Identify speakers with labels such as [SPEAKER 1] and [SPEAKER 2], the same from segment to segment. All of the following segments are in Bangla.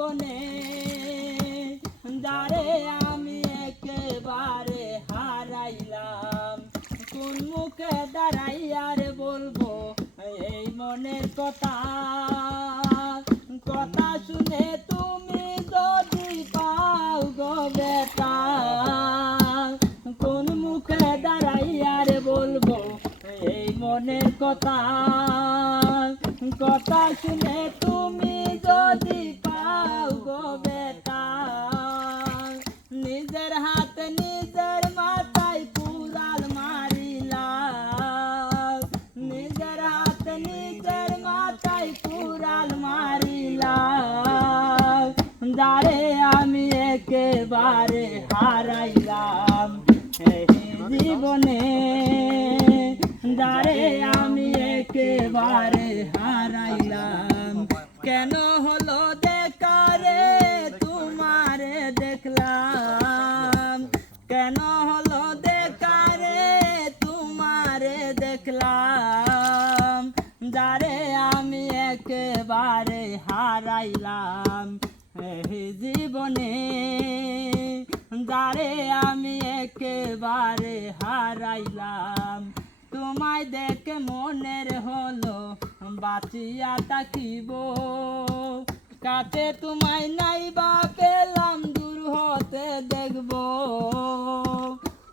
[SPEAKER 1] জীবনে, যারে আমি একেবারে হারাইলাম। কোন মুখে দাঁড়াইয়ার বলব, এই মনের কথা। কথা শুনে তুমি যদি পাও গো বেটা, কোন মুখে দাঁড়াইয়ার বলব, এই মনের কথা। কথা শুনে নিজের হাত নিজের মাথায় কুড়াল মারিলাম নিজের হাত নিজের মাথায় কুড়াল মারিলাম যারে আমি একেবারে হারাইলাম এই জীবনে যারে আমি একেবারে হারাইলাম একেবারে হারাইলাম। জীবনে যারে আমি একেবারে হারাইলাম। তোমায় দেখে মনের হলো, বাঁচিয়া তাকিব কাছে তোমায় নাই বা পেলাম, দূর হতে দেখব।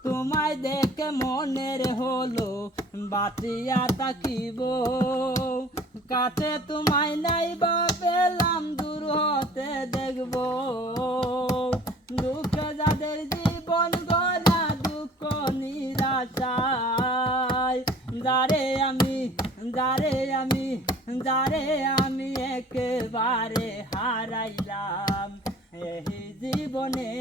[SPEAKER 1] তোমায় দেখে মনের হলো, বাঁচিয়া তাকিব কাছে তোমায় নাই বা পেলাম, দূর হতে দেখব। দুঃখ যাদের জীবন গলা দুঃখ নিরাশায়। যারে আমি যারে আমি যারে আমি একেবারে হারাইলাম এই জীবনে।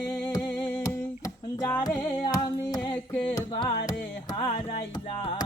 [SPEAKER 1] যারে আমি একেবারে হারাইলাম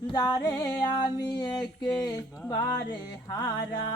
[SPEAKER 1] যারে আমি একেবারে হারাইলাম।